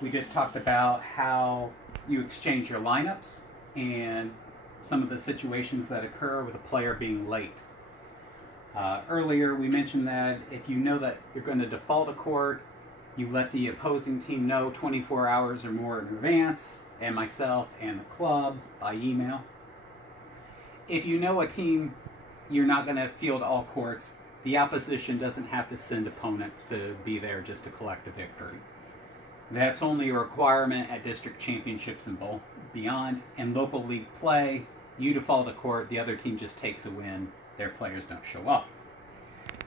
We just talked about how you exchange your lineups and some of the situations that occur with a player being late. Earlier we mentioned that if you know that you're going to default a court, you let the opposing team know 24 hours or more in advance, and myself and the club by email. If you know a team you're not going to field all courts, the opposition doesn't have to send opponents to be there just to collect a victory. That's only a requirement at district championships and beyond. In local league play, you default a court, the other team just takes a win, their players don't show up.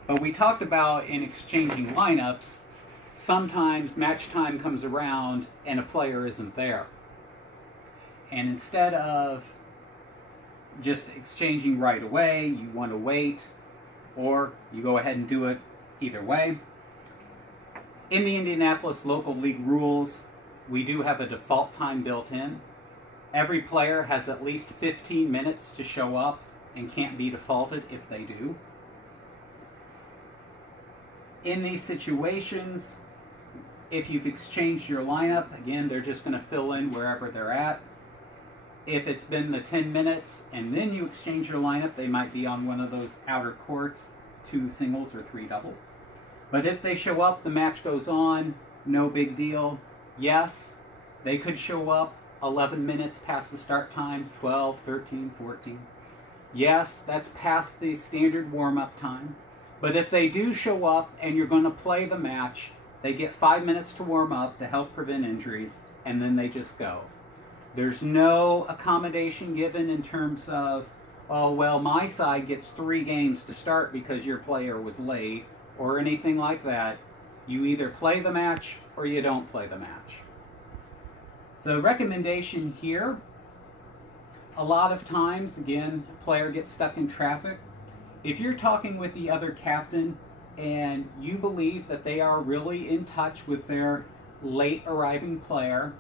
But we talked about in exchanging lineups, sometimes match time comes around and a player isn't there. And instead of just exchanging right away, you want to wait, or you go ahead and do it either way. In the Indianapolis local league rules, we do have a default time built in. Every player has at least 15 minutes to show up and can't be defaulted if they do. In these situations, if you've exchanged your lineup, again, they're just going to fill in wherever they're at. If it's been the 10 minutes and then you exchange your lineup, they might be on one of those outer courts, 2 singles or 3 doubles. But if they show up, the match goes on, no big deal. Yes, they could show up 11 minutes past the start time, 12, 13, 14. Yes, that's past the standard warm-up time. But if they do show up and you're going to play the match, they get 5 minutes to warm up to help prevent injuries, and then they just go. There's no accommodation given in terms of, oh, well, my side gets 3 games to start because your player was late, or anything like that. You either play the match or you don't play the match. The recommendation here, a lot of times, again, a player gets stuck in traffic. If you're talking with the other captain and you believe that they are really in touch with their late arriving player,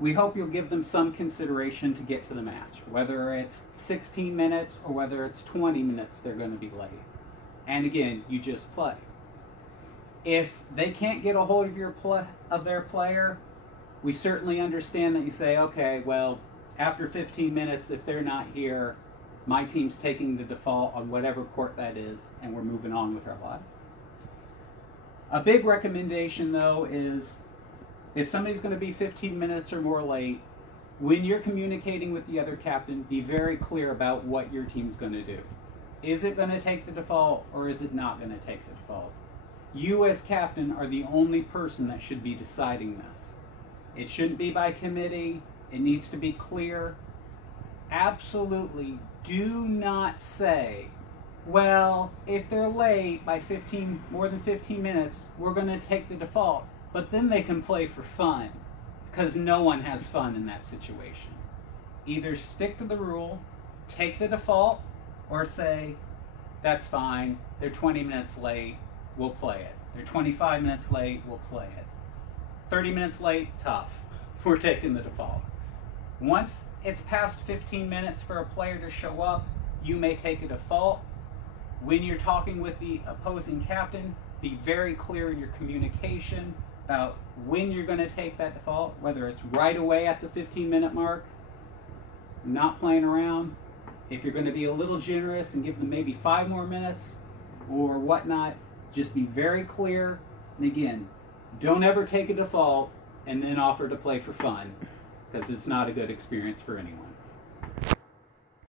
we hope you'll give them some consideration to get to the match, whether it's 16 minutes or whether it's 20 minutes they're going to be late. And again, you just play. If they can't get a hold of their player, we certainly understand that you say, okay, well, after 15 minutes, if they're not here, my team's taking the default on whatever court that is, and we're moving on with our lives. A big recommendation, though, is if somebody's going to be 15 minutes or more late, when you're communicating with the other captain, be very clear about what your team's going to do. Is it going to take the default, or is it not going to take the default? You as captain are the only person that should be deciding this. It shouldn't be by committee. It needs to be clear. Absolutely do not say, well, if they're late by more than 15 minutes, we're going to take the default. But then they can play for fun, because no one has fun in that situation. Either stick to the rule, take the default, or say, that's fine, they're 20 minutes late, we'll play it. They're 25 minutes late, we'll play it. 30 minutes late, tough, we're taking the default. Once it's past 15 minutes for a player to show up, you may take a default. When you're talking with the opposing captain, be very clear in your communication about when you're going to take that default, whether it's right away at the 15-minute mark, not playing around. If you're going to be a little generous and give them maybe 5 more minutes or whatnot, just be very clear. And again, don't ever take a default and then offer to play for fun, because it's not a good experience for anyone.